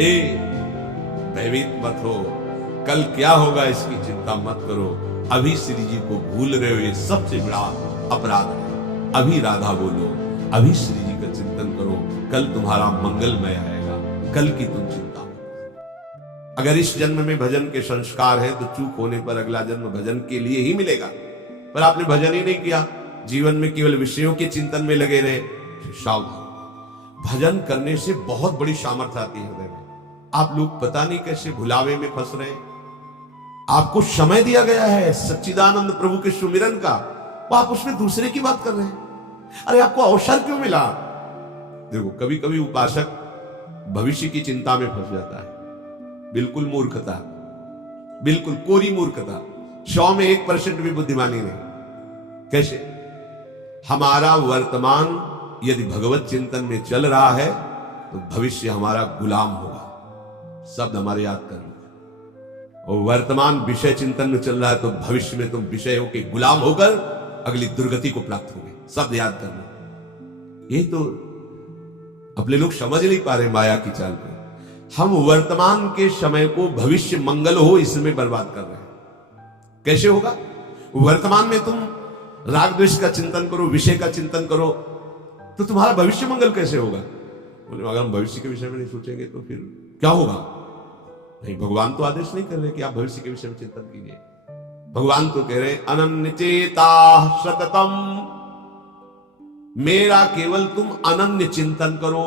ए भयभीत मत हो, कल क्या होगा इसकी चिंता मत करो। अभी श्री जी को भूल रहे हो, ये सबसे बड़ा अपराध है। अभी राधा बोलो, अभी श्री जी का चिंतन करो, कल तुम्हारा मंगलमय आएगा, कल की तुम चिंता मत। अगर इस जन्म में भजन के संस्कार है तो चूक होने पर अगला जन्म भजन के लिए ही मिलेगा, पर आपने भजन ही नहीं किया, जीवन में केवल विषयों के चिंतन में लगे रहे। सावधान, भजन करने से बहुत बड़ी सामर्थ्य आती है हृदय में। आप लोग पता नहीं कैसे भुलावे में फंस रहे हैं। आपको समय दिया गया है सच्चिदानंद प्रभु के सुमिरन का, वो आप उसमें दूसरे की बात कर रहे हैं। अरे आपको अवसर क्यों मिला? देखो, कभी कभी उपासक भविष्य की चिंता में फंस जाता है। बिल्कुल मूर्खता, बिल्कुल कोरी मूर्खता, 100 में 1% भी बुद्धिमानी नहीं। कैसे? हमारा वर्तमान यदि भगवत चिंतन में चल रहा है तो भविष्य हमारा गुलाम होगा। शब्द हमारे याद कर लो। और वर्तमान विषय चिंतन में चल रहा है तो भविष्य में तुम विषयों के गुलाम होकर अगली दुर्गति को प्राप्त होगे। शब्द याद कर लो। ये तो अपने लोग समझ नहीं पा रहे माया की चाल को। हम वर्तमान के समय को भविष्य मंगल हो इसमें बर्बाद कर रहे हैं। कैसे होगा? वर्तमान में तुम राग द्वेष का चिंतन करो, विषय का चिंतन करो, तो तुम्हारा भविष्य मंगल कैसे होगा? बोले अगर हम भविष्य के विषय में नहीं सोचेंगे तो फिर क्या होगा? नहीं, भगवान तो आदेश नहीं कर रहे कि आप भविष्य के विषय में चिंतन कीजिए। भगवान तो कह रहे अनन्य चेता सततम, मेरा केवल तुम अनन्य चिंतन करो।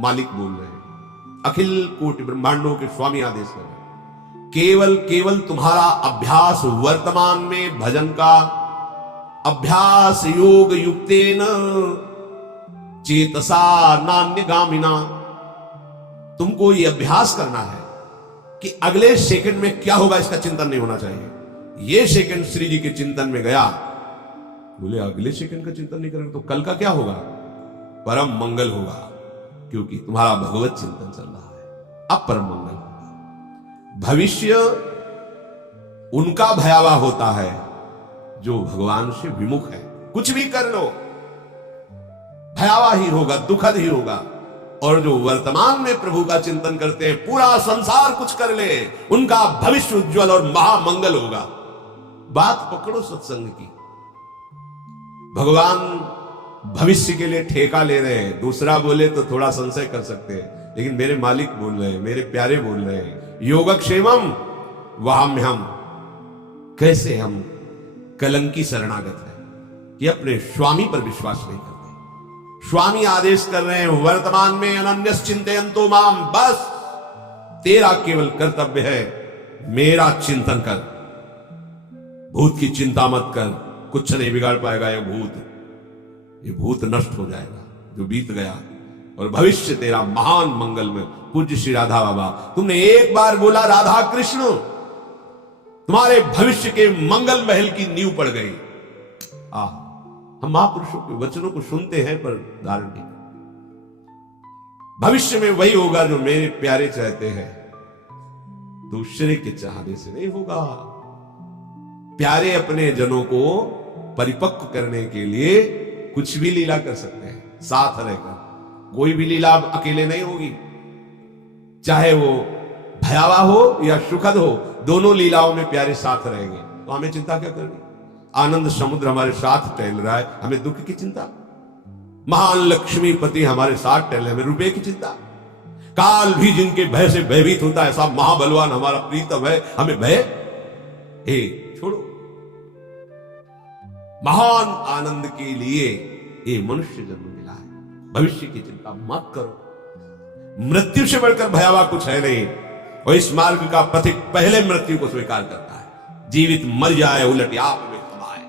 मालिक बोल रहे हैं, अखिल कोटि ब्रह्मांडों के स्वामी आदेश कर रहे। केवल केवल तुम्हारा अभ्यास वर्तमान में भजन का अभ्यास योग युक्तेन चेतसा नान्यगामिना, तुमको ये अभ्यास करना है कि अगले सेकंड में क्या होगा इसका चिंतन नहीं होना चाहिए। ये सेकंड श्री जी के चिंतन में गया, बोले अगले सेकंड का चिंतन नहीं करेंगे तो कल का क्या होगा? परम मंगल होगा, क्योंकि तुम्हारा भगवत चिंतन चल रहा है। अब परम मंगल होगा। भविष्य उनका भयावह होता है जो भगवान से विमुख है। कुछ भी कर लो भयावह ही होगा, दुखद ही होगा। और जो वर्तमान में प्रभु का चिंतन करते हैं, पूरा संसार कुछ कर ले, उनका भविष्य उज्जवल और महामंगल होगा। बात पकड़ो सत्संग की। भगवान भविष्य के लिए ठेका ले रहे हैं। दूसरा बोले तो थोड़ा संशय कर सकते हैं, लेकिन मेरे मालिक बोल रहे हैं, मेरे प्यारे बोल रहे हैं, योगक्षेमम वहाम्यहम। कैसे हम कलंकी शरणागत है कि अपने स्वामी पर विश्वास नहीं करते। स्वामी आदेश कर रहे हैं वर्तमान में अनन्यस चिंतयन्तो माम, बस तेरा केवल कर्तव्य है मेरा चिंतन कर। भूत की चिंता मत कर, कुछ नहीं बिगाड़ पाएगा ये भूत नष्ट हो जाएगा जो बीत गया, और भविष्य तेरा महान मंगल में। पूज्य श्री राधा बाबा, तुमने एक बार बोला राधा कृष्ण, तुम्हारे भविष्य के मंगल महल की नींव पड़ गई। हम महापुरुषों के वचनों को सुनते हैं पर धारण नहीं। भविष्य में वही होगा जो मेरे प्यारे चाहते हैं, दूसरे के चाहने से नहीं होगा। प्यारे अपने जनों को परिपक्व करने के लिए कुछ भी लीला कर सकते हैं साथ रहकर। कोई भी लीला अकेले नहीं होगी, चाहे वो भयावह हो या सुखद हो, दोनों लीलाओं में प्यारे साथ रहेंगे। तो हमें चिंता क्या करनी? आनंद समुद्र हमारे साथ टहल रहा है, हमें दुख की चिंता? महान लक्ष्मीपति हमारे साथ टहल, हमें रुपए की चिंता? काल भी जिनके भय से भयभीत होता है, ऐसा महाबलवान हमारा प्रीतम है, हमें भय? छोड़ो। महान आनंद के लिए ये मनुष्य जन्म मिला है। भविष्य की चिंता मत करो। मृत्यु से बढ़कर भयावह कुछ है नहीं, और इस मार्ग का पथिक पहले मृत्यु को स्वीकार करता है। जीवित मर जाए उलट आप में समाए।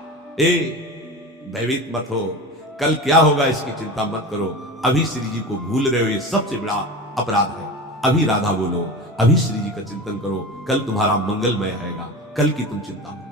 भयभीत मत हो, कल क्या होगा इसकी चिंता मत करो। अभी श्री जी को भूल रहे हो, ये सबसे बड़ा अपराध है। अभी राधा बोलो, अभी श्री जी का चिंतन करो, कल तुम्हारा मंगलमय आएगा, कल की तुम चिंता मत